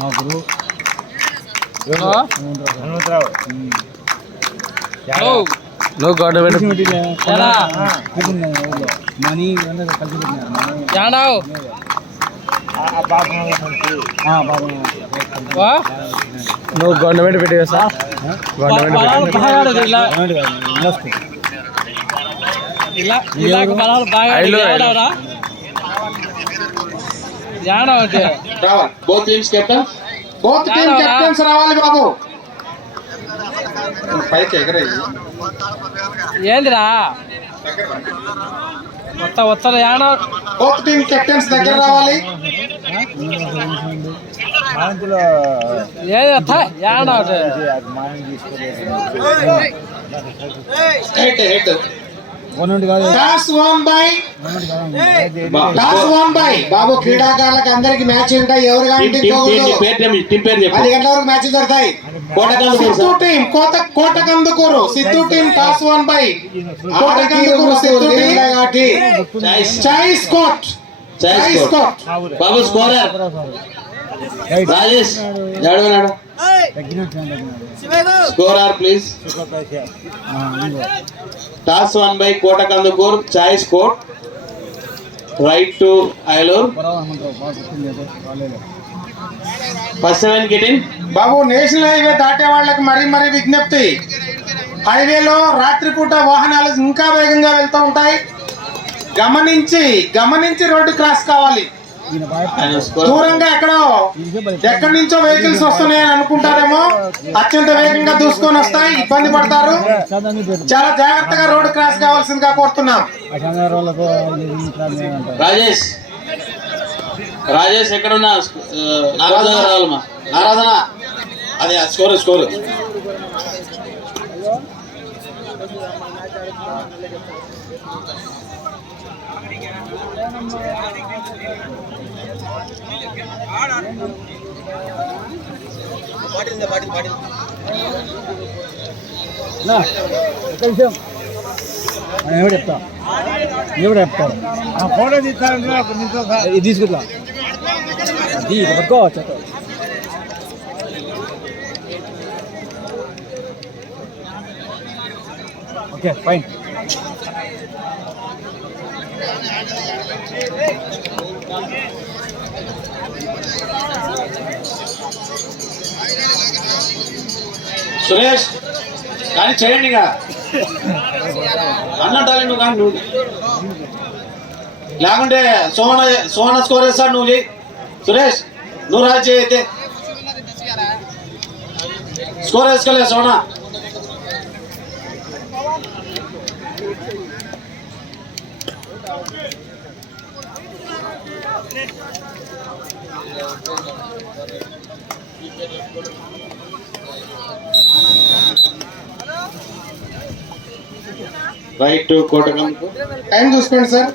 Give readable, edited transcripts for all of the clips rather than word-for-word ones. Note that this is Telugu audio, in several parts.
మా గురు నువ్వు గవర్నమెంట్ మనీ నువ్వు గవర్నమెంట్ పెట్టేవా sir? Government both teams captains రావాలి బాబు. పైకి ఎగరే ఏందిరా వస్తా యాడ both team captains దగ్గర రావాలి. టాస్ వన్ బై బాబు. క్రీడాకారులకు అందరికి మ్యాచ్ ఉంటాయి. ఎవరు కానీ 10 గంటల వరకు మ్యాచ్ జరుగుతాయి. Kotakandukur Siddhu team toss won by Kotakandukur Siddhu team choice court బాబు. Scorer Rajesh scorer please. Toss won by Kotakandukur choice court right to Ailur. First 7 getting బాబు. నేషనల్ హైవే దాటే వాళ్ళకి మరీ విజ్ఞప్తి. హైవేలో రాత్రిపూట వాహనాలు ఇంకా వేగంగా వెళ్తూ ఉంటాయి. గమనించి రోడ్డు క్రాస్ కావాలి. దూరంగా ఎక్కడి నుంచో వెహికల్స్ వస్తున్నాయని అనుకుంటారేమో. అత్యంత వేగంగా దూసుకొని వస్తాయి, ఇబ్బంది పడతారు. చాలా జాగ్రత్తగా రోడ్డు క్రాస్ కావాల్సిందిగా కోరుతున్నాం. రాజేష్ ఎక్కడున్నా? నారాధన అదే స్కోరు చెప్తారు ఫోటో తీసుకుంటా పట్టుకోవచ్చు. Okay fine. సురేష్ కానీ చేయండి. అన్నట్టాలి నువ్వు కానీ నువ్వు లేకుంటే సోమన స్కోర్ వేస్తాడు. నువ్వు చేయి సురేష్. నువ్వు రాజు చేయి. అయితే స్కోర్ వేసుకోలే సోనా. Right to Kotakandukur. టైం చూసుకోండి సార్.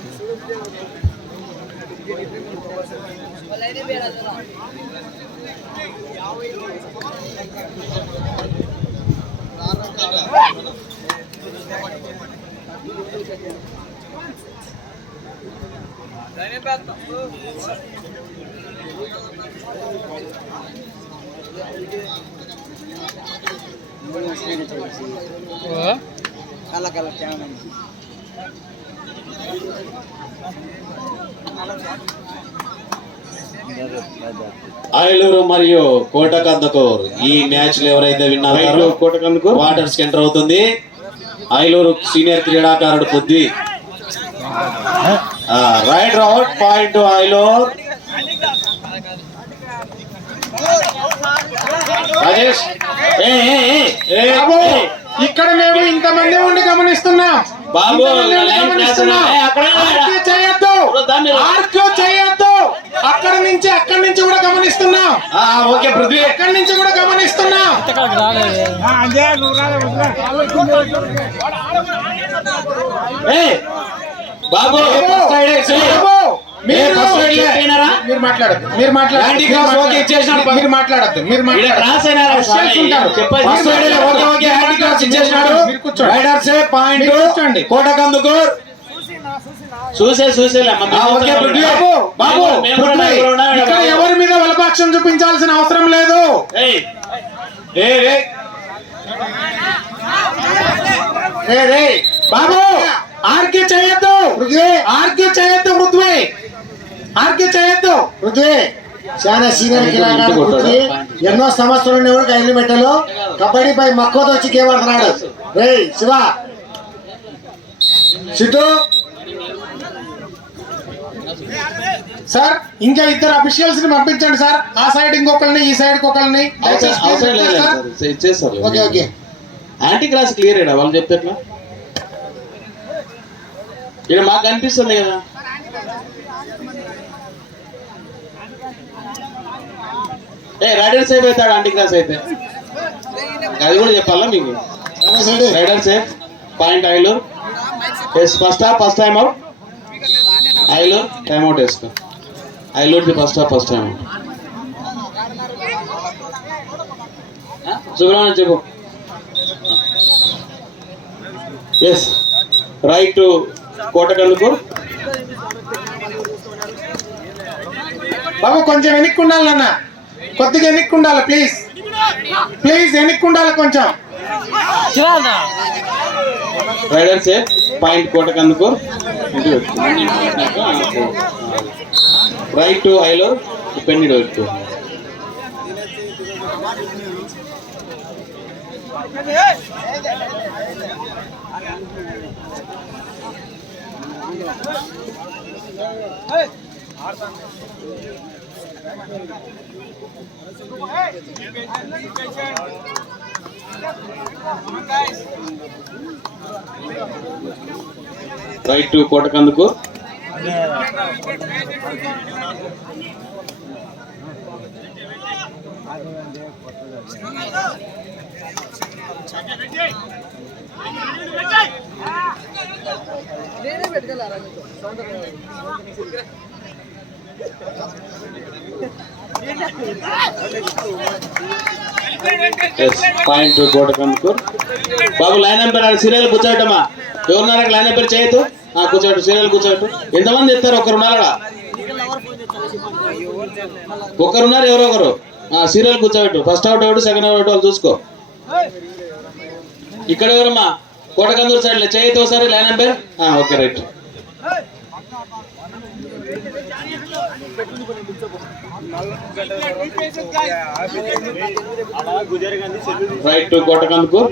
ఐలూరు మరియు కోటకందుకూర్ ఈ మ్యాచ్ లో ఎవరైతే విన్నారో కోటకందుకూర్ వాటర్స్ ఎంటర్ అవుతుంది. ఐలూరు సీనియర్ క్రీడాకారుడు పొద్ది right out point to Ailur. Rajesh ఇక్కడ మేము ఇంతమంది ఉండి గమనిస్తున్నాం బాబు. చేయొద్దు. అక్కడి నుంచి కూడా గమనిస్తున్నాం. ఓకే పృథ్వీ అక్కడి నుంచి కూడా గమనిస్తున్నాం. బాబు మీరు మాట్లాడద్దు. కోటకందుకూర్ చూసేలే ఓకే పృథ్వీ. బాబు పృథ్వీ, ఇక్కడ ఎవరి మీద బలపాక్షం చూపించాల్సిన అవసరం లేదు. బాబు ఆర్కే చేయొద్దు, ఆర్కే చేయొద్దు పృథ్వీ, ఆర్కే చేయొద్దు పృథ్వీ. చాలా సీనియర్ కిరాడు పృథ్వీ. ఎన్నో సంవత్సరాలు ఉండేవాడు ఐదు మెట్టలు కబడ్డీపై మక్కువతో వచ్చి గేమ్ ఆడుతున్నాడు. రే శివ సిద్ధు సార్ ఇంకా ఇద్దరు అఫీషియల్స్ ని పంపించండి సార్. ఆ సైడ్ ఇంకొకరిని, ఈ సైడ్ ఒకరిని. ఇచ్చేస్తారు. Okay okay. యాంటీ క్లాస్ క్లియర్ అయ్యా వాళ్ళు చెప్తే ఎట్లా? ఇక్కడ మాకు కనిపిస్తుంది కదా. రైడర్ సేఫ్ అవుతాడు యాంటీ క్లాస్ అయితే, అది కూడా చెప్పాలా మీకు? Raider safe point Ailur. First half first time out. Ailur time out వేసుకో. ఐలూర్ది first half first time out. Subrahmanyam చెప్పు. Yes right to Kotakallukur. బాబు కొంచెం వెనక్కి ఉండాలి నాన్న, కొద్దిగా వెనక్కి ఉండాలి ప్లీజ్, ప్లీజ్ వెనక్కి ఉండాలి కొంచెం. Raider safe point Kotakandukur. Right to Ailur పెన్నిడ్ పెట్టు. Right to Kotakandukur. Point to Kotakandukur. బాబు లైన్ ఎంపైర్ సీరియల్ కూర్చోటమ్మా. ఎవరున్నారా లైన్ ఎంపైర్ చేయొద్దు. కూర్చోటు సీరియల్ కూర్చోటు. ఎంతమంది ఇస్తారు? ఒకరున్నారా? ఒకరున్నారు ఎవరో ఒకరు. సీరియల్ కూర్చోబెట్టు. First out out second out వాళ్ళు చూసుకో. ఇక్కడ ఎవరమ్మా? కోటకందూరు సైడ్ చేయొద్దు ఒకసారి line umpire. Okay right. Right to Kotakandukur.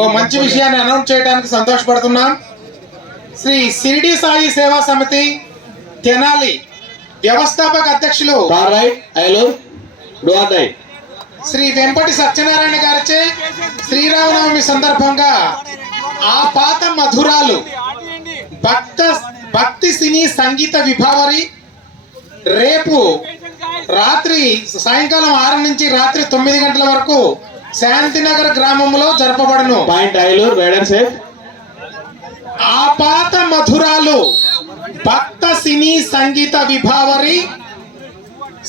ఓ మంచి విషయాన్ని అనౌన్స్ చేయడానికి సంతోషపడుతున్నాం. శ్రీ షిరిడి సాయి సేవా సమితి తెనాలి వ్యవస్థాపక అధ్యక్షులు శ్రీ వెంపటి సత్యనారాయణ గారిచే శ్రీరామనవమి సందర్భంగా ఆ పాత మధురాలు భక్తి సినీ సంగీత విభావరి రేపు రాత్రి సాయంకాలం 6 నుంచి రాత్రి 9 గంటల వరకు శాంతినగర్ గ్రామంలో జరపబడను. Point Ailur raider safe. ఆ పాత మధురాలు భక్త సినీ సంగీత విభావరి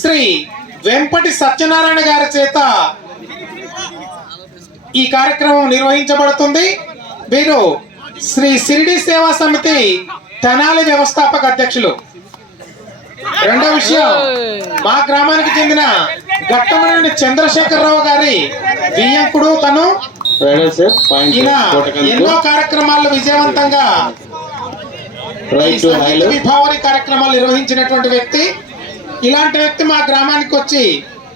శ్రీ వెంపటి సత్యనారాయణ గారి చేత ఈ కార్యక్రమం నిర్వహించబడుతుంది. వీరు శ్రీ షిరిడి సేవా సమితి తెనాలి వ్యవస్థాపక అధ్యక్షులు. రెండో విషయం, మా గ్రామానికి చెందిన గట్టమనేని చంద్రశేఖరరావు గారి బియ్యంకుడు. తను ఈయన ఎన్నో కార్యక్రమాలు విజయవంతంగా విభావరి కార్యక్రమాలు నిర్వహించినటువంటి వ్యక్తి. ఇలాంటి వ్యక్తి మా గ్రామానికి వచ్చి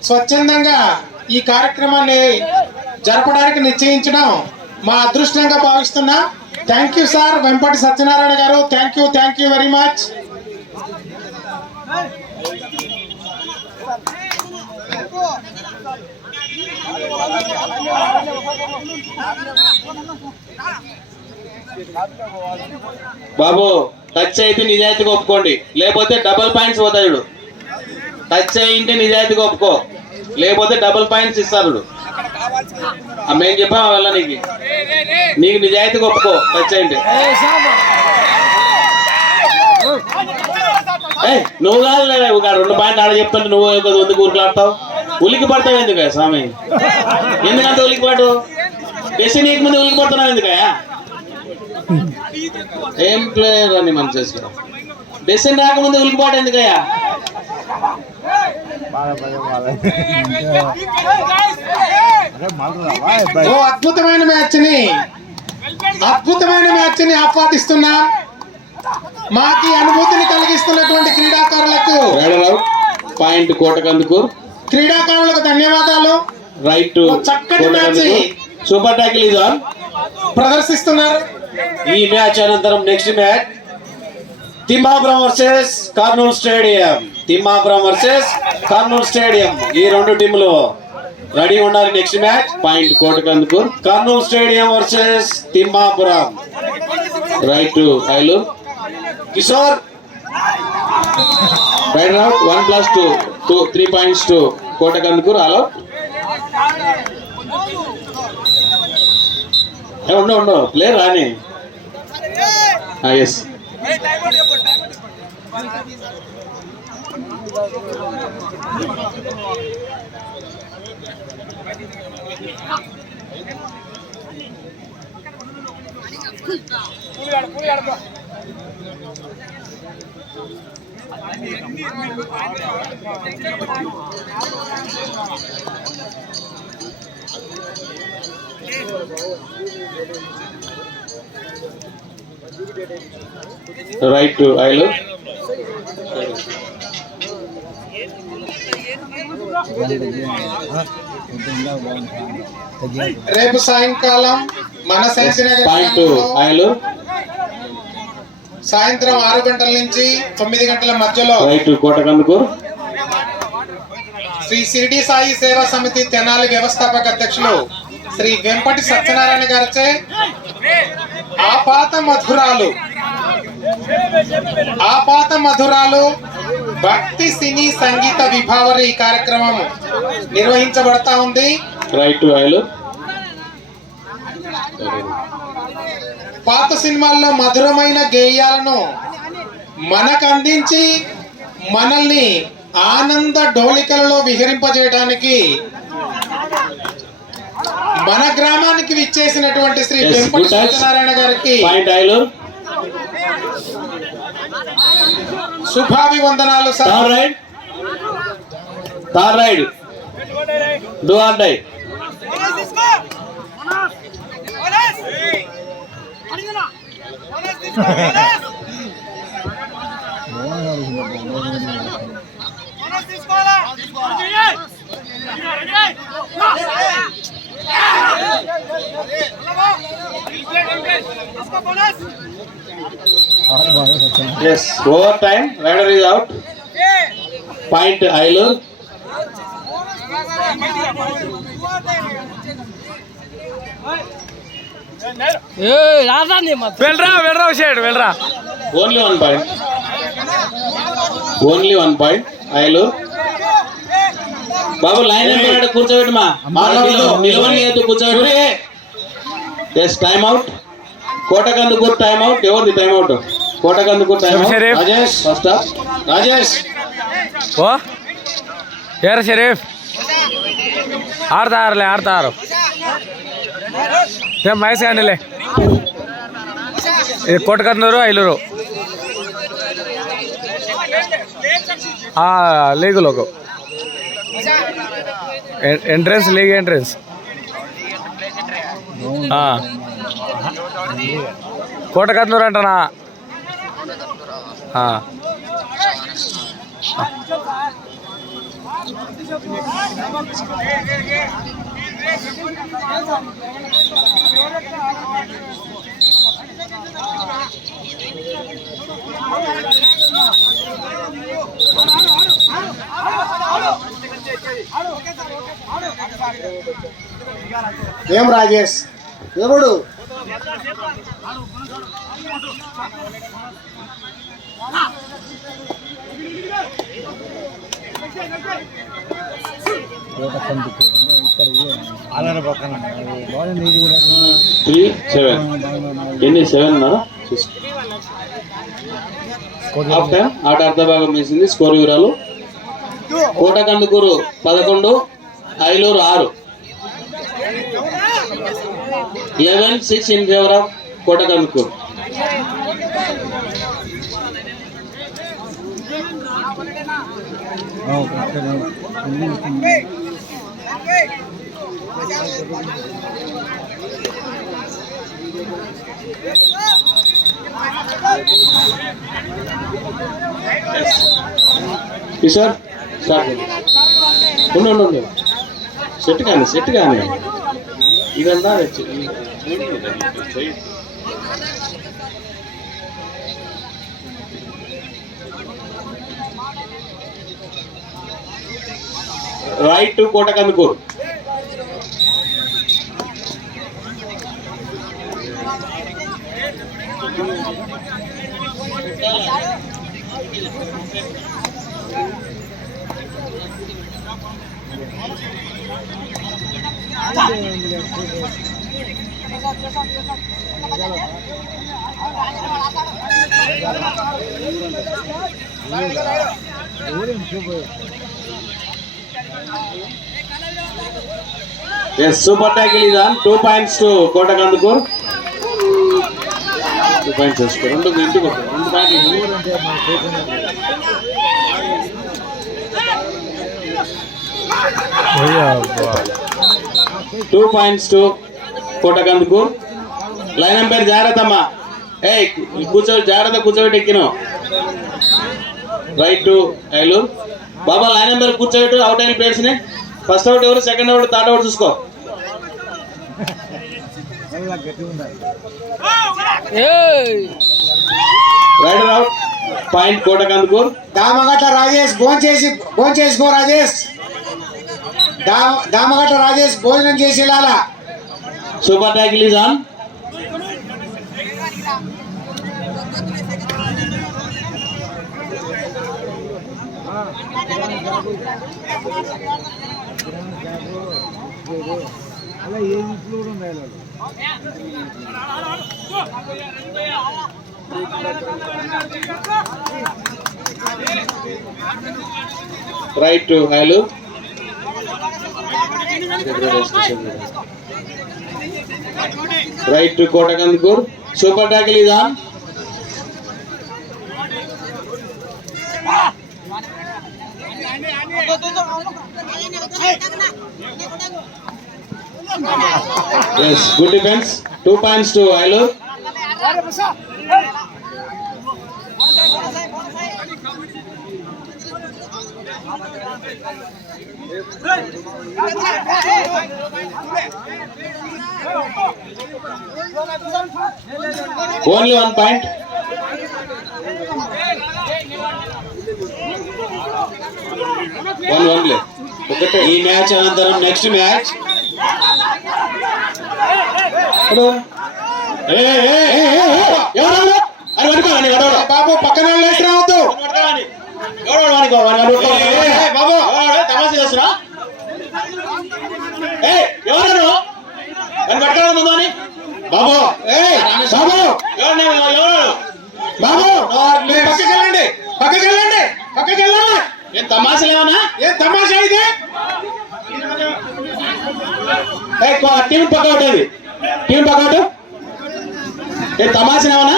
స్వచ్ఛందంగా ఈ కార్యక్రమాన్ని జరపడానికి నిశ్చయించడం మా అదృష్టంగా భావిస్తున్నా. Thank you sir Vempati Satyanarayana garu. Thank you very much. బాబు టచ్ అయితే నిజాయితీగా ఒప్పుకోండి, లేకపోతే డబల్ పాయింట్స్ పోతాయి. టచ్ అయింటే నిజాయితీగా ఒప్పుకో, లేకపోతే డబుల్ పాయింట్స్ ఇస్తారు. మేము చెప్పాం వెళ్ళ నీకు నిజాయితీ ఒప్పుకో టచ్ అయింది. నువ్వు కాదు 2 పాయింట్ ఆడ చెప్తుంటే నువ్వు ఎందుకు ఊరుకులాడతావు? ఉలికి పడతావు ఎందుక స్వామి? ఎందుకంటే ఉలికిపాటు ఎసి నీకు ముందు ఉలికి పడుతున్నావు ఎందుకయా? ఏం ప్లేయర్ అని మనం చేసుకున్నాం. డెసిన్ రాకముందు ఉలికిపాటు ఎందుకయ్యా? ఓ అద్భుతమైన మ్యాచ్ ని ఆహ్వానిస్తున్నా. మాకి అనుభూతిని కలిగిస్తున్నటువంటి క్రీడాకారులకు పాయింట్ కోటకందుకూర్. క్రీడాకారులకు ధన్యవాదాలు. రైట్ చక్కటి match super tackle is on ప్రదర్శిస్తున్నారు. ఈ మ్యాచ్ అనంతరం next match Thimmapuram versus Kurnool stadium. ఈ 2 టీములు రెడీ ఉండాలి. Next match point Kotakandukur. Kurnool stadium versus Thimmapuram. Right Ailur Kishore. Right out 1+2 3 points to Kotakandukur. అలో ఉండవు ప్లేయర్ రాని. Yes right to Ailur. రేపు సాయంకాలం మన పాయింట్ ఐలూర్ సాయంత్రం 6 గంటల నుంచి 9 గంటల మధ్యలో రైట్ కోటకందుకూర్. శ్రీ సిడి సాయి సేవా సమితి తెనాలి వ్యవస్థాపక అధ్యక్షులు శ్రీ వెంపటి సత్యనారాయణ గారిచే ఆపాత మధురాలు భక్తి సినీ సంగీత విభావరి ఈ కార్యక్రమం నిర్వహించబడతా ఉంది. Right to Ailur. పాత సినిమాల్లో మధురమైన గేయాలను మనకు అందించి మనల్ని ఆనంద డోలికలలో విహరింపజేయడానికి మన గ్రామానికి విచ్చేసినటువంటి శ్రీ వెంపటి సత్యనారాయణ గారికి శుభాభివందనాలు sir. Ride do or die. Yes, overtime. Rider is out. Point Ailur. వెళ్ళరా. Only 1 point. Only 1 point. Ailur. బాబు లైన్ కూర్చోబెట్టమా. నిలవని కూర్చోబెట్టి. Yes time out. Kotakandukur time out. ఎవరిది time out? Kotakandukur time out. Rajesh first half. Rajesh ఓ ಯಾರ ಶರೀಫ್ ಆಡ್ತಾರು ಮೈಸೂರಿನಲ್ಲಿ ಇದು ಕೋಟಕಂದೂರು ಐಲೂರು లీగ్ లోకు ఎంట్రన్స్ లీగ్ ఎంట్రన్స్ కోటకందూరు అంటనా ఏం రాజేష్ ఎవడు ఆలయ పక్కన బాగా నీటి కూడా 3, 7. ఎన్ని 7 ఉన్నారా? హాఫ్ టైం ఆట అర్ధ భాగం వేసింది. స్కోర్ వివరాలు: Kotakandukur 11, Ailur 6. 11-6 in favour of Kotakandukur. Kishore start. ఉండు సెట్ కానీ ఇదంతా right to Kotakandukur. Yes, super tackle is on. 2 points to Kotakandukur. 2 points. Rendu inti kotu. 2 points to Kotakandukur. Line umpire Jaratama. Hey, కూర్చోబెట్టి ఎక్కినావు. Right to Ailur. బాబా లైన్ నెంబర్ కూర్చోబెట్టు. అవుట్ అయిన ప్లేయర్స్ ని ఫస్ట్ అవుట్ ఎవరు, సెకండ్ అవుట్, థర్డ్ అవుట్ చూసుకో. Raider out. Point Kotakandukur. Damagatla Rajesh భోజనం చేసుకో. రాజేష్ దామగట్ల రాజేష్ భోజనం చేసి లాలా. Super tackle is on. అలా ఏ ఇంట్లో కూడా ఉన్నాయి. Right to Ailur. Right to Kotakandukur. Super tackle is on. Yes, good defense. 2 points to Ailur. Only 1 point. One play. ఈ మ్యాచ్ అనంతరం నెక్స్ట్ మ్యాచ్ బాబు పక్కన లేచి రావద్దు. బాబు తమాషా చేస్తున్నా. ఎవరు పట్టుకోవడం ముందు అని బాబు బాబు పక్కకి వెళ్ళండి. ఏం తమాషలేమన్నా? ఏం తమాషా ఇది? టీం పక్కౌట్. ఏం తమాషలేమన్నా?